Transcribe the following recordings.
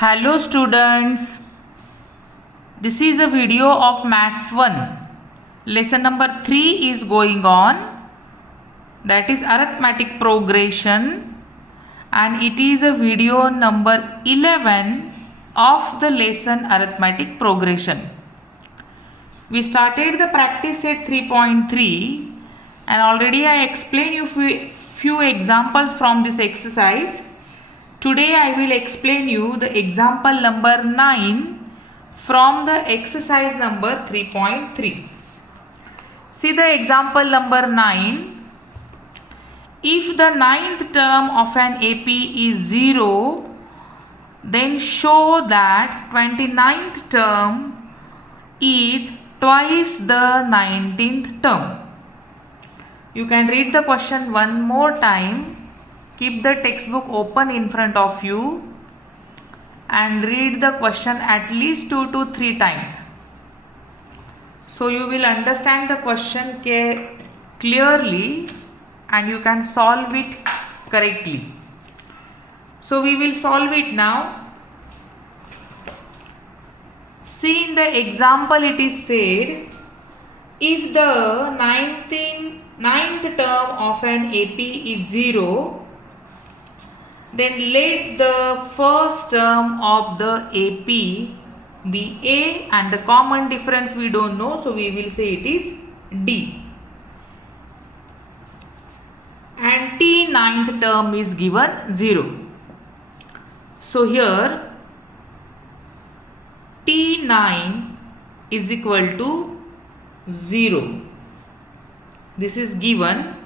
Hello students, this is a video of Maths 1. Lesson number 3 is going on, that is arithmetic progression, and it is a video number 11 of the lesson arithmetic progression. We started the practice at 3.3 and already I explained you few examples from this exercise. Today I will explain you the example number 9 from the exercise number 3.3. See the example number 9. If the ninth term of an AP is 0, then show that 29th term is twice the 19th term. You can read the question one more time. Keep the textbook open in front of you and read the question at least 2 to 3 times. So you will understand the question clearly and you can solve it correctly. So we will solve it now. See, in the example it is said, if the ninth term of an AP is 0, then let the first term of the AP be A, and the common difference we don't know, so we will say it is D. And T ninth term is given 0. So here T9 is equal to 0. This is given.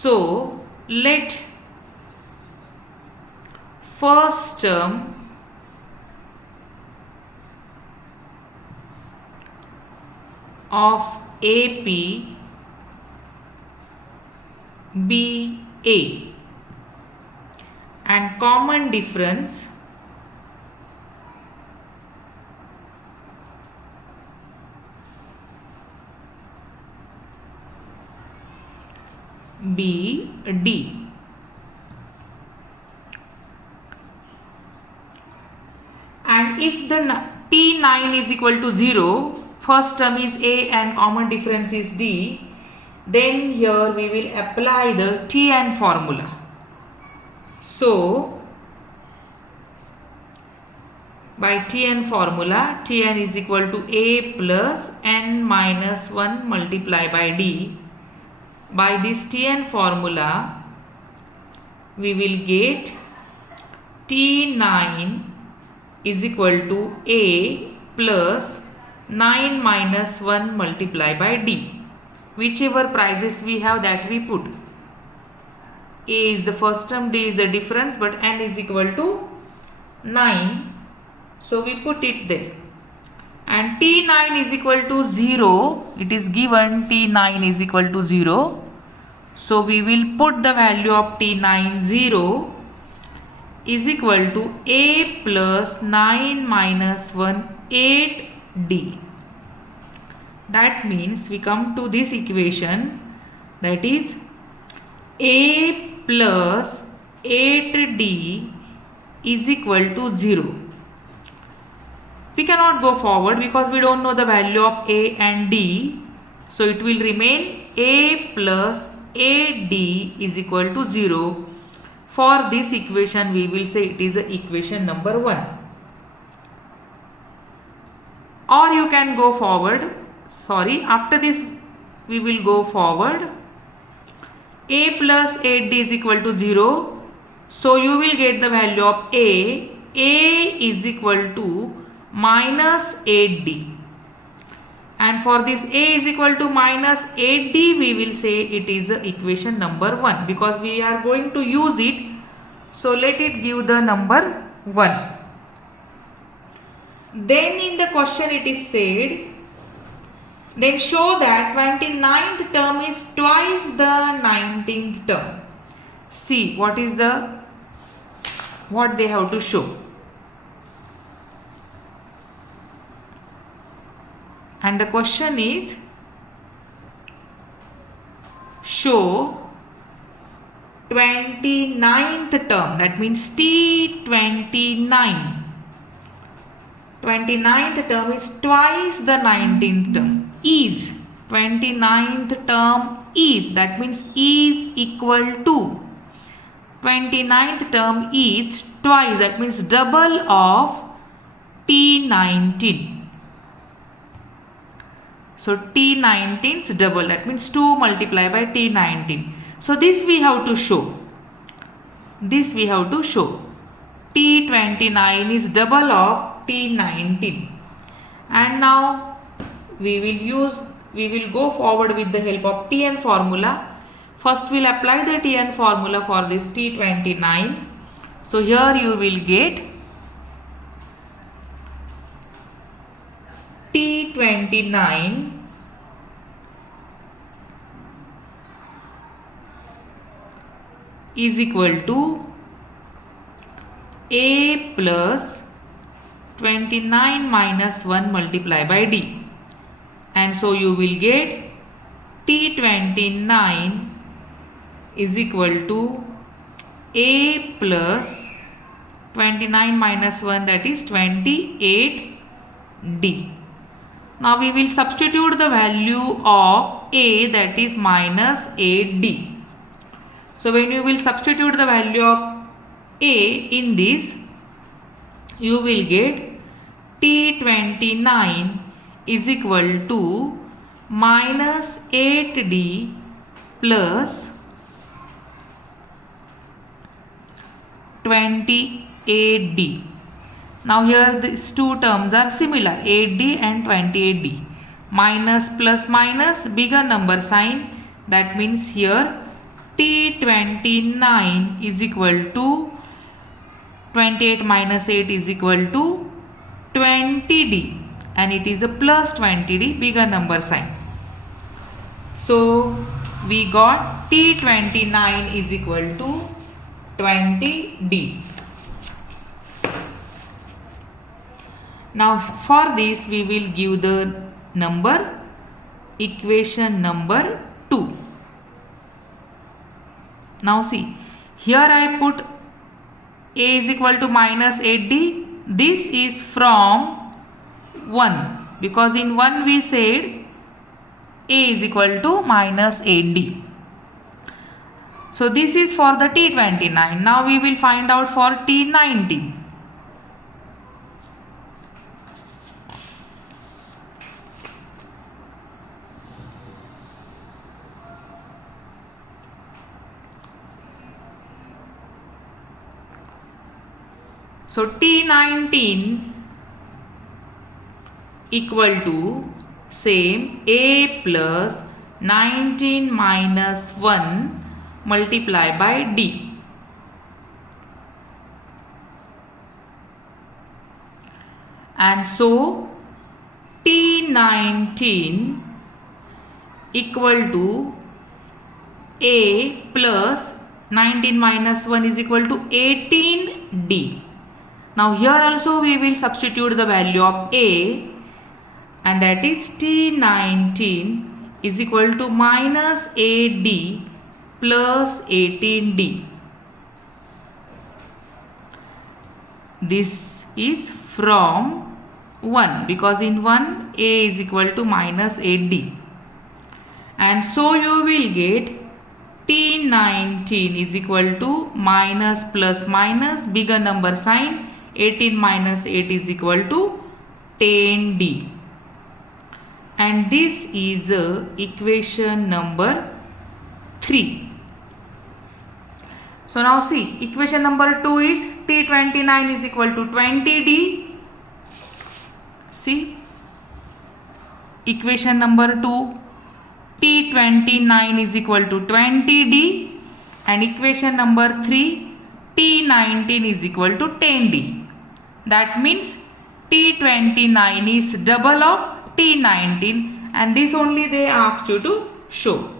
So let first term of AP be A, and common difference be D. And if the T9 is equal to 0, first term is A and common difference is D, then here we will apply the Tn formula. So by Tn formula, Tn is equal to A plus n minus 1 multiplied by D. By this Tn formula, we will get T9 is equal to A plus 9 minus 1 multiplied by D. Whichever prices we have, that we put. A is the first term, D is the difference, but n is equal to 9. So we put it there. And T9 is equal to 0. It is given T9 is equal to 0. So we will put the value of T9 0 is equal to A plus 9 minus 1 8D. That means we come to this equation, that is A plus 8D is equal to 0. We cannot go forward because we don't know the value of A and D. So it will remain A plus 8D is equal to 0. For this equation we will say it is a equation number 1. Or you can go forward. After this we will go forward. A plus 8D is equal to 0. So you will get the value of A. A is equal to minus 8D. And for this A is equal to minus 8D, we will say it is equation number 1 because we are going to use it. So let it give the number 1. Then in the question it is said, then show that 29th term is twice the 19th term. See what they have to show. And the question is, show 29th term, that means T29. 29th term is twice the 19th term. Is 29th term is, that means is equal to 29th term is twice, that means double of T19. So T19 is double, that means 2 multiplied by T19. So this we have to show. This we have to show. T29 is double of T19. And now we will go forward with the help of Tn formula. First we'll apply the Tn formula for this T29. So here you will get T29 is equal to A plus 29 minus 1 multiplied by D. And so you will get T29 is equal to A plus 29 minus 1, that is 28D. Now we will substitute the value of A, that is minus 8D. So when you will substitute the value of A in this, you will get T29 is equal to minus 8D plus 28D. Now here these two terms are similar, 8D and 28D. Minus plus minus, bigger number sign, that means here T29 is equal to 28 minus 8 is equal to 20D, and it is a plus 20D, bigger number sign. So we got T29 is equal to 20D. Now for this we will give the number, equation number 2. Now see, here I put A is equal to minus 8D. This is from 1, because in 1 we said A is equal to minus 8D. So this is for the T29. Now we will find out for T19. So T19 equal to same A plus 19 minus 1 multiplied by D. And so T19 equal to A plus 19 minus 1 is equal to 18D. Now here also we will substitute the value of A, and that is T19 is equal to minus 8D plus 18D. This is from 1, because in 1 A is equal to minus 8D. And so you will get T19 is equal to minus plus minus, bigger number sign, 18 minus 8 is equal to 10D. And this is equation number 3. So now see, equation number 2 is T29 is equal to 20D. See, equation number 2, T29 is equal to 20D, and equation number 3, T19 is equal to 10D. That means T29 is double of T19, and this only they asked you to show.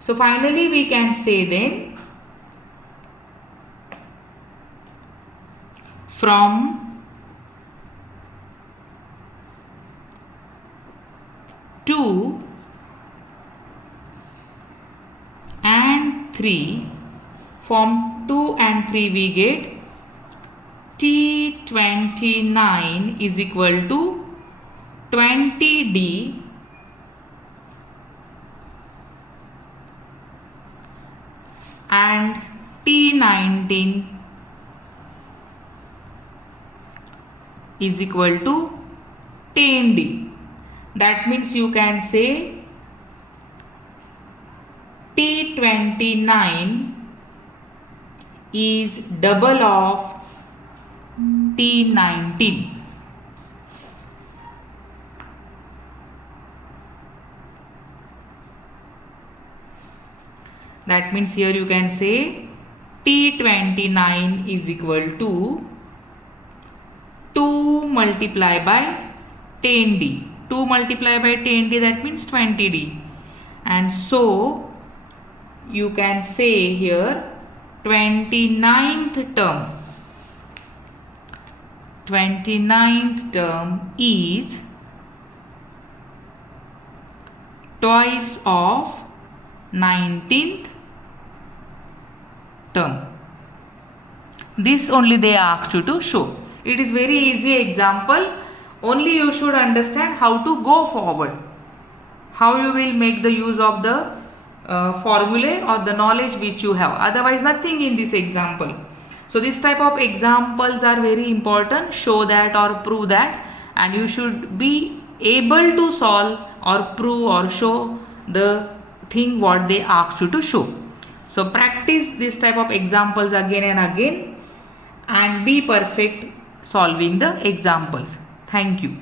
So finally we can say then, from 2 and 3 From 2 and 3 we get T29 is equal to 20D and T19 is equal to 10D. That means you can say T29 is double of T19. That means here you can say T29 is equal to 2 multiplied by 10D. 2 multiplied by 10D, that means 20D. And so you can say here 29th term is twice of 19th term. This only they asked you to show. It is very easy example. Only you should understand how to go forward. How you will make the use of the formulae or the knowledge which you have. Otherwise nothing in this example. So this type of examples are very important. Show that or prove that, and you should be able to solve or prove or show the thing what they asked you to show. So practice this type of examples again and again and be perfect solving the examples. Thank you.